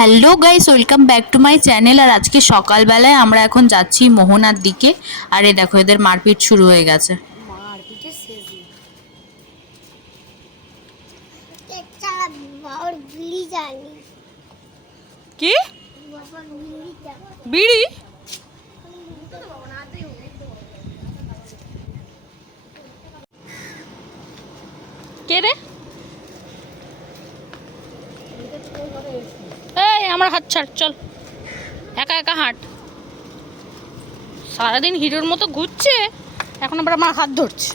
Hello guys, welcome back to my channel. আর আজকে সকালবেলায় আমরা এখন যাচ্ছি মোহনার দিকে। আর এই দেখো, এদের মারপিট শুরু হয়ে গেছে। মারপিটের শেষ নেই। কি বিড়ি? কে রে? এই আমার হাত ছাড়, চল একা একা হাঁট। সারাদিন হিরোর মতো ঘুরছে, এখন আবার আমার হাত ধরছে।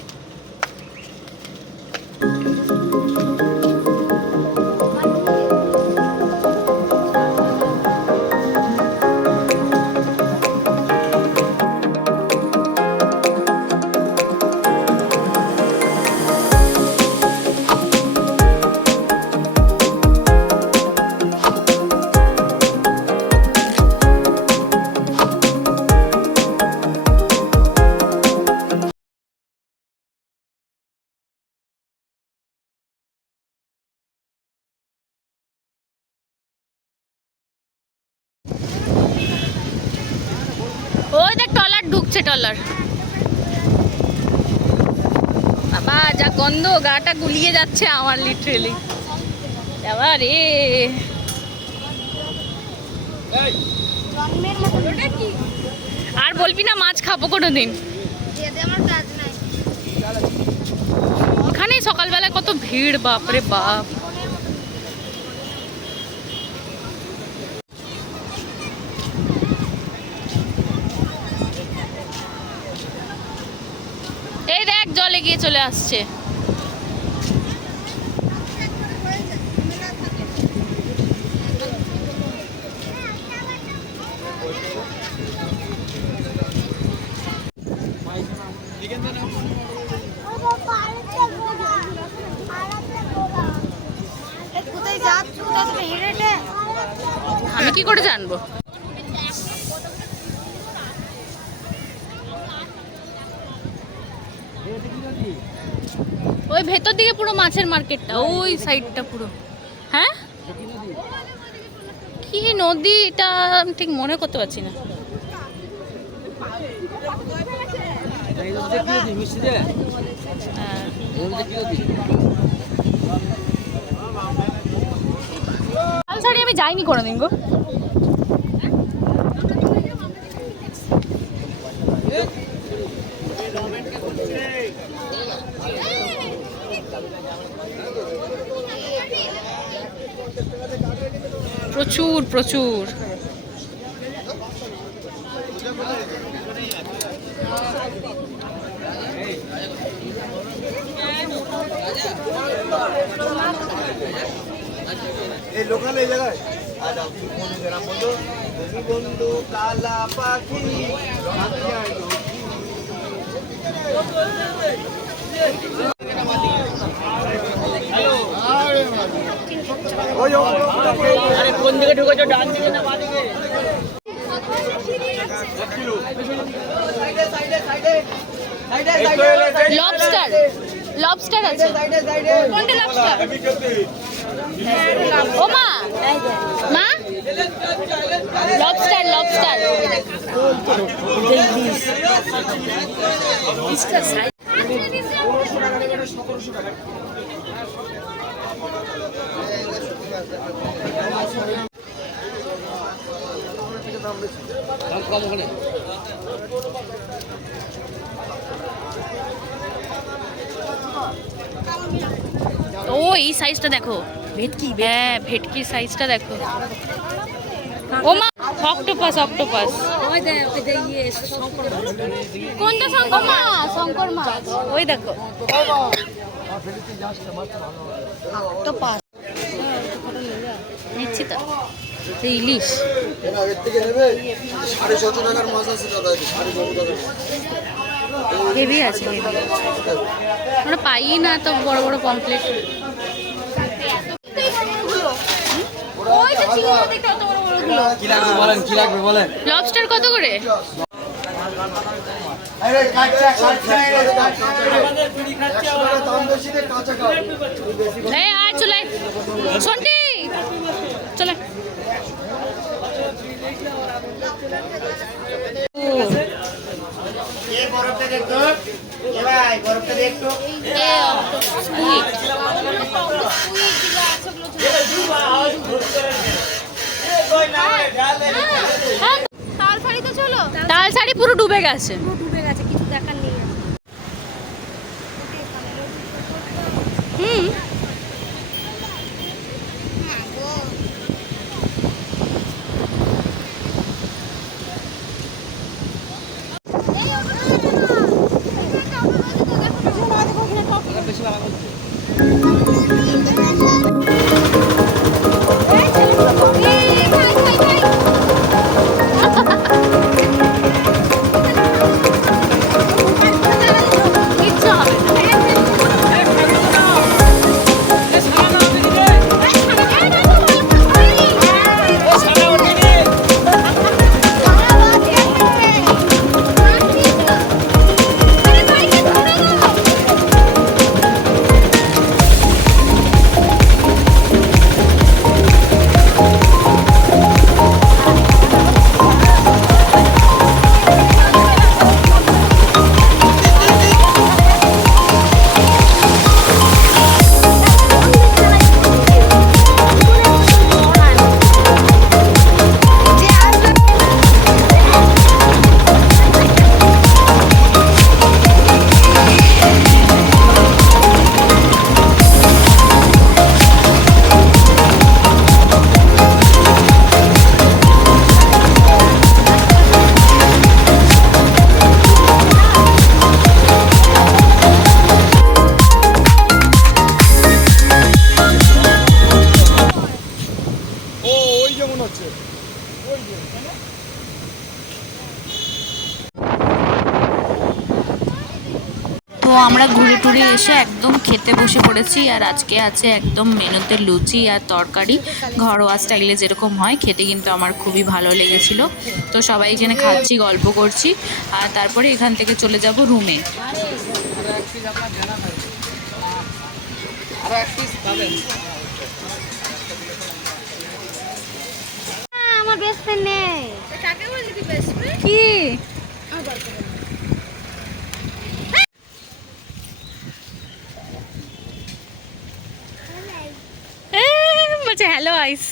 ওই দেখ, ট্রলার ঢুকছে, ট্রলার। বাবা যা গন্ধ, গাটা গুলিয়ে যাচ্ছে আমার লিটারেলি। আবার রে আর বলবি না মাছ খাবো কোনোদিন। ওখানে সকালবেলায় কত ভিড়, বাপরে বাপ। এই দেখ, জলে গিয়ে চলে আসছে। আমি কি করে জানবো? ওই ভেতর দিকে পুরো মাছের মার্কেটটা, ওই সাইডটা পুরো। হ্যাঁ, কি নদী এটা আমি ঠিক মনে করতে পারছি না। শাড়ি আমি যাইনি কোনোদিন গো। প্রচুর প্রচুর। এই লোকাল এই জায়গায় বন্ধু কালা পাখি আরে কোন দিকে ঢুকেছো, ডান দিকে না বাঁ দিকে? লবস্টার, লবস্টার আছে। কোনটা লবস্টার? ও মা, মা লবস্টার, লবস্টার। কম ওখানে। ও এই সাইজটা দেখো, ভেটকি। হ্যাঁ, ভেটকির সাইজটা দেখো। ও মা, অক্টোপাস, অক্টোপাস। কোনটা শঙ্কর মাছ? শঙ্কর মাছ, ওই দেখো। অক্টোপাস নিচ্ছি তো। ইলিশ হেভি আছে, হেভি। আমরা পাই না তো বড় বড় পমপ্লেট। লবস্টার কত করে? চলে চলে তাল শাড়ি পুরো ডুবে গেছে। ডুবে গেছে, কিছু দেখার নেই। হুম, কিচ্ছু হবে না। ও ওই যেমন হচ্ছে ওই যে তো আমরা ঘুরে টুরে এসে একদম খেতে বসে পড়েছি। আর আজকে আছে একদম মেনুতে লুচি আর তরকারি, ঘরোয়া স্টাইলে যেরকম হয়। খেতে কিন্তু আমার খুবই ভালো লেগেছিল। তো সবাই এখানে খাচ্ছি, গল্প করছি, আর তারপরে এখান থেকে চলে যাব রুমে। আমার বেস্ট ফ্রেন্ড নেই। কি বলছে হ্যালো আইস।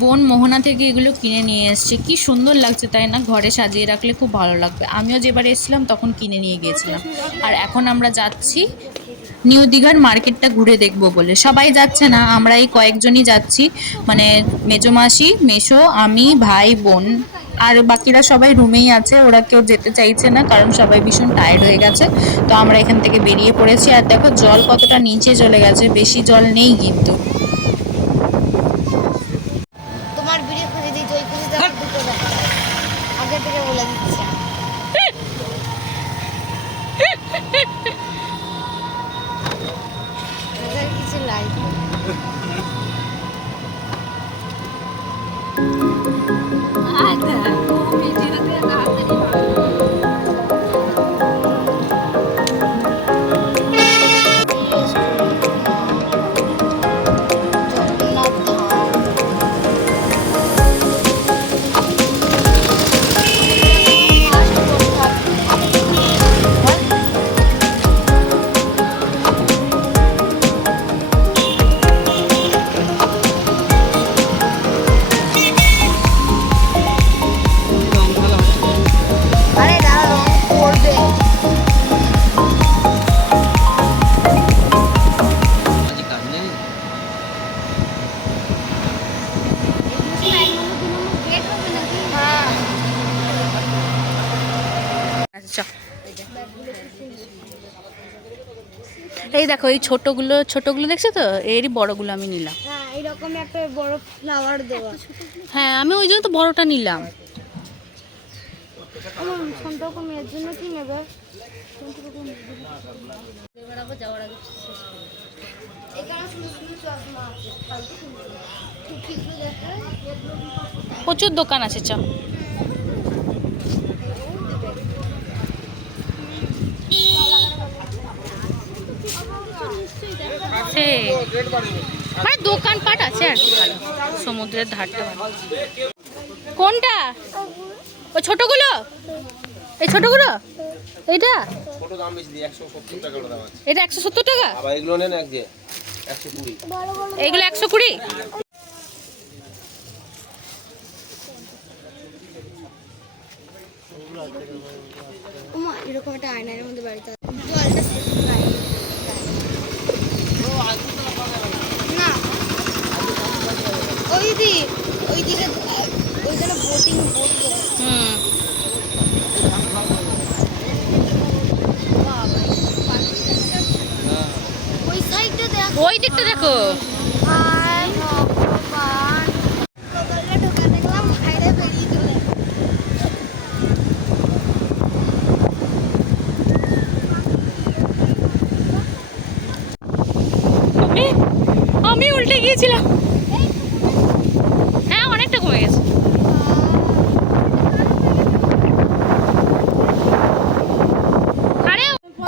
বোন মোহনা থেকে এগুলো কিনে নিয়ে এসছে। কি সুন্দর লাগছে তাই না? ঘরে সাজিয়ে রাখলে খুব ভালো লাগবে। আমিও যেবার এসেছিলাম তখন কিনে নিয়ে গিয়েছিলাম। আর এখন আমরা যাচ্ছি নিউ দীঘার মার্কেটটা ঘুরে দেখবো বলে। সবাই যাচ্ছে না, আমরা এই কয়েকজনই যাচ্ছি, মানে মেজো মাসি, মেসো, আমি, ভাই, বোন, আর বাকিরা সবাই রুমেই আছে। ওরা কেউ যেতে চাইছে না, কারণ সবাই ভীষণ টায়ার্ড হয়ে গেছে। তো আমরা এখান থেকে বেরিয়ে পড়েছি। আর দেখো জল কতটা নিচে চলে গেছে, বেশি জল নেই কিন্তু। তোমার ভিডিও খুঁজে দিই, ওই খুঁজে দেখো দুটো দেখা আগে থেকে বলে দিচ্ছি। ওদের কিছু লাইক আরে দাদা রং করবে। আচ্ছা, এই দেখো এই ছোটগুলো ছোটগুলো দেখছো তো, এরই বড়গুলো আমি নিলাম। হ্যাঁ, এরকম একটা বড় ফ্লাওয়ার দেওয়া। হ্যাঁ, আমি ওই জন্য তো বড়টা নিলাম। আমার সন্তান মেয়ের জন্য কি নেবে? এখানে সুন্দর সুন্দর চশমা আছে, ফালতু সুন্দর। টুপিগুলো দেখো। প্রচুর দোকান আছে, চ। সে মানে দোকানপাট আছে আর কি ভালো, সমুদ্রের ধারটা ভালো। কোনটা? ওই ছোটগুলো? এই ছোটগুলো? এইটা? ছোট দাম বেশি দিয়ে 170 টাকা করে দাম আছে। এটা 170 টাকা? আবার এগুলো নেন এক যে 120। এইগুলো 120? ওমা এরকম একটা আয়নার মধ্যে বাড়িতে জলটা শেষ নাই না ওইদিকে ওইখানে বোটিং হুম। ওই সাইডটা দেখ ওই দিকটা দেখো। হায় ভগবান সকালে ঢোকা দেখলাম বাইরে বেরিয়ে চলে আমি উল্টে গিয়েছিলাম। হ্যাঁ অনেকটা কমে গেছে।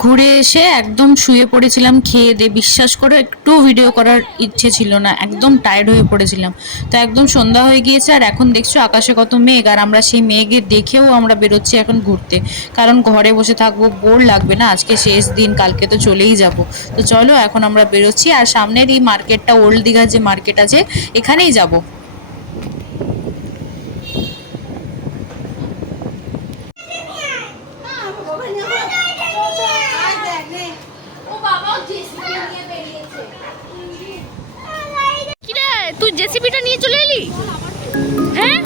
ঘুরে এসে একদম শুয়ে পড়েছিলাম খেয়ে দিয়ে, বিশ্বাস করো একটু ভিডিও করার ইচ্ছে ছিল না, একদম টায়ার্ড হয়ে পড়েছিলাম। তো একদম সন্ধ্যা হয়ে গিয়েছে আর এখন দেখছো আকাশে কত মেঘ, আর আমরা সেই মেঘে দেখেও আমরা বেরোচ্ছি এখন ঘুরতে, কারণ ঘরে বসে থাকবো বোর লাগবে না, আজকে শেষ দিন, কালকে তো চলেই যাব। তো চলো এখন আমরা বেরোচ্ছি আর সামনের এই মার্কেটটা, ওল্ড দীঘার যে মার্কেট আছে এখানেই যাব। কিরে তুই জেসিবিটা নিয়ে চলে এলি? হ্যাঁ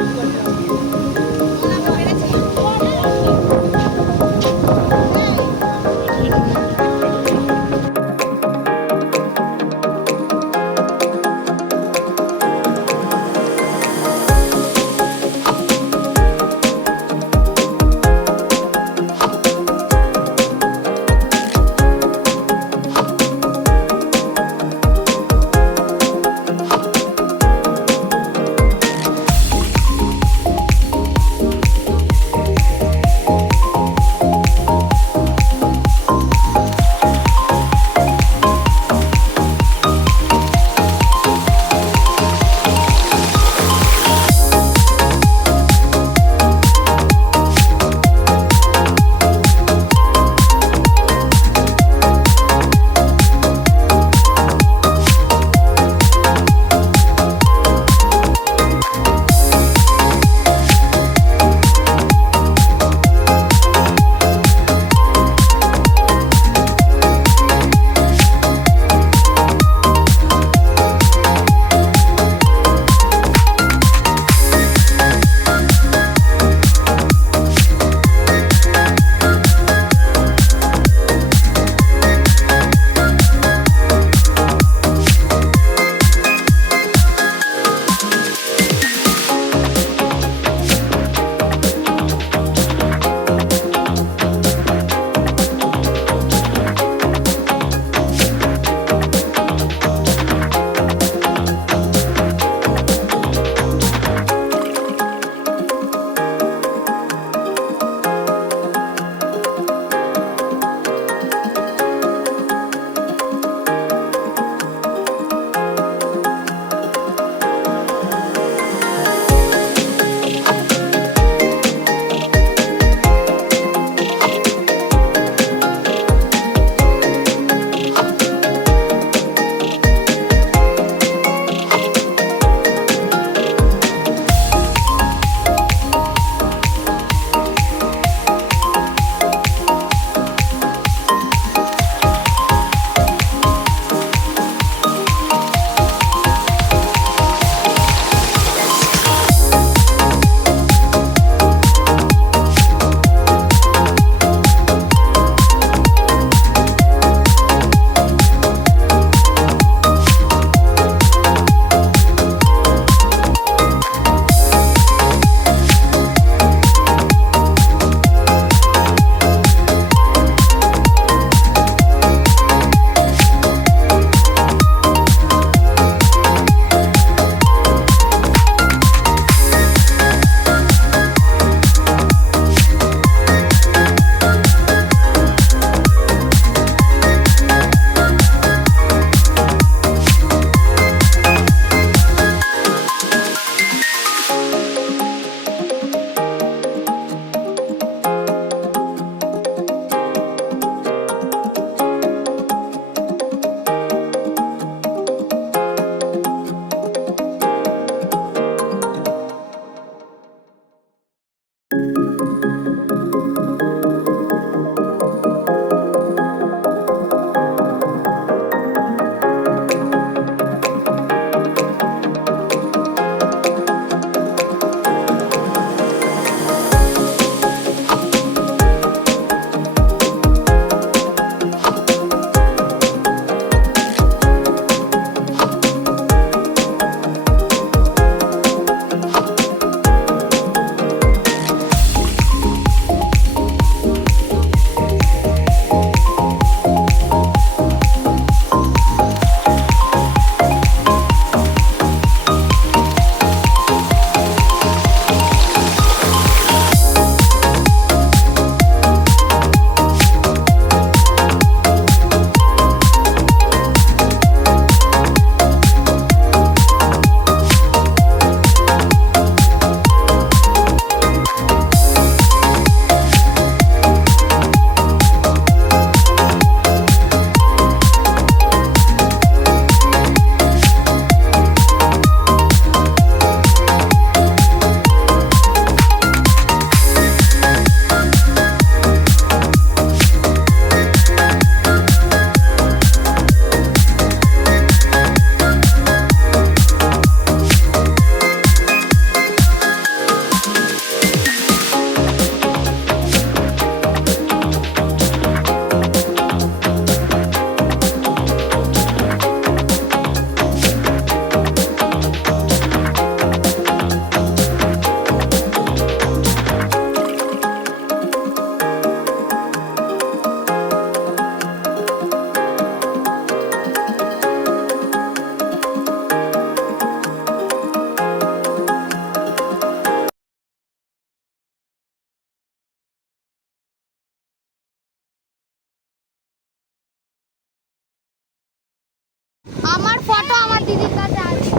আমার ফটো আমার দিদির কাছে আছে।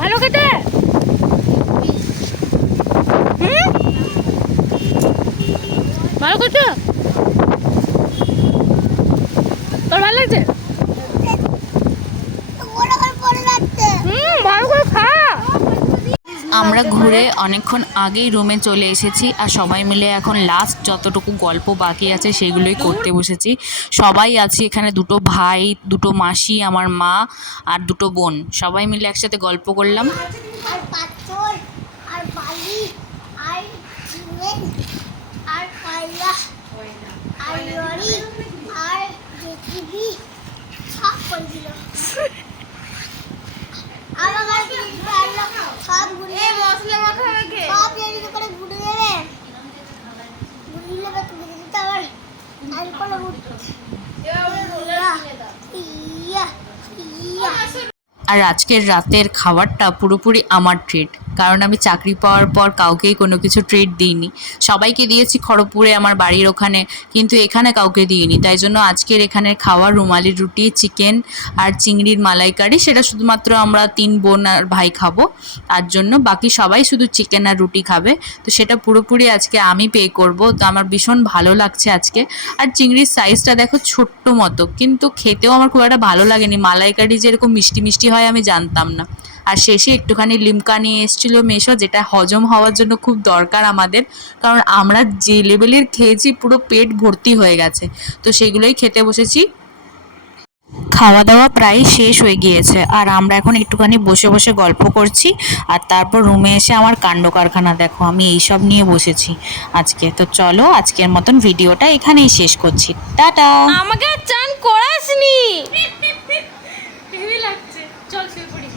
ভালো খেতে ভালো খেতে তোর ভালো লাগছে ভালো করে খা। আমরা ঘুরে অনেকক্ষণ আগেই রুমে চলে এসেছি আর সবাই মিলে এখন লাস্ট যতটুকু গল্প বাকি আছে সেগুলোই করতে বসেছি। সবাই আছি এখানে, দুটো ভাই, দুটো মাসি, আমার মা আর দুটো বোন, সবাই মিলে একসাথে গল্প করলাম। আর পাথর আর বালি আর সিমেন্ট আর কয়লা আর লরি আর জেসিবি সব করে দিল। আমার সব ঘুরে মশলা মাখা মেখে সব রেডি করে ঘুরে দেবে। ঘুরে নেবে তুমি দিতে আবার আর কোনো ইয়া ইয়া। আর আজকের রাতের খাবারটা পুরোপুরি আমার ট্রিট, কারণ আমি চাকরি পাওয়ার পর কাউকেই কোনো কিছু ট্রিট দিইনি। সবাইকে দিয়েছি খড়গপুরে আমার বাড়ির ওখানে, কিন্তু এখানে কাউকে দিইনি। তাই জন্য আজকের এখানে খাওয়া রুমালি রুটি, চিকেন আর চিংড়ির মালাইকারি, সেটা শুধুমাত্র আমরা 3 বোন আর ভাই খাবো। তার জন্য বাকি সবাই শুধু চিকেন আর রুটি খাবে। তো সেটা পুরোপুরি আজকে আমি পে করব। তো আমার ভীষণ ভালো লাগছে আজকে। আর চিংড়ির সাইজটা দেখো ছোট্ট মতো, কিন্তু খেতেও আমার খুব একটা ভালো লাগেনি। মালাইকারি যেরকম মিষ্টি মিষ্টি হয় আমি জানতাম না। আর শেষে একটুখানি লিমকা নিয়ে এসেছিলো মেশো, যেটা হজম হওয়ার জন্য খুব দরকার আমাদের, কারণ আমরা যে লেভেলের খেয়েছি পুরো পেট ভর্তি হয়ে গেছে। তো সেগুলোই খেতে বসেছি। খাওয়া দাওয়া প্রায় শেষ হয়ে গিয়েছে আর আমরা এখন একটুখানি বসে বসে গল্প করছি। আর তারপর রুমে এসে আমার কাণ্ড কারখানা দেখো, আমি এইসব নিয়ে বসেছি আজকে। তো চলো আজকের মতন ভিডিওটা এখানেই শেষ করছি। টাটা। আমাকে চান করাসনি, হেভি লাগছে, চল শুয়ে পড়ি।